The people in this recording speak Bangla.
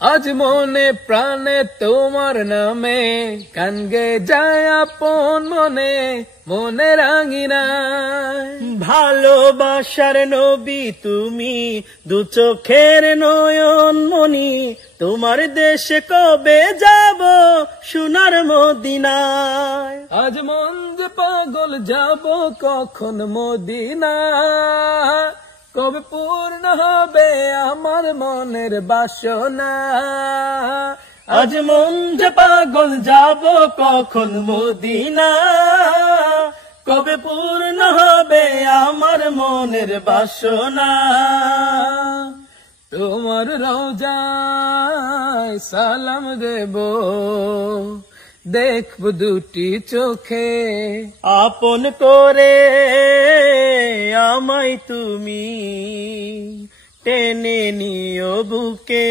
আজ মনে প্রাণে তোমার নামে গান গে যায় আপন মনে মনে রাঙিনায়। ভালোবাসার নবী তুমি, দু চোখের নয়ন মনি, তোমার দেশে কবে যাব সোনার মদিনায়। আজ মন যে পাগল যাব কখন মদিনা, কবে পূর্ণ হবে আমার মনের বাসনা। আজ মন যে পাগল যাব কখন মদিনা, কবে পূর্ণ হবে আমার মনের বাসনা। তোমার রওজায় সালাম দেব, দেখব দুটি চোখে, আপন করে আমায় তুমি টেনে নিও বুকে।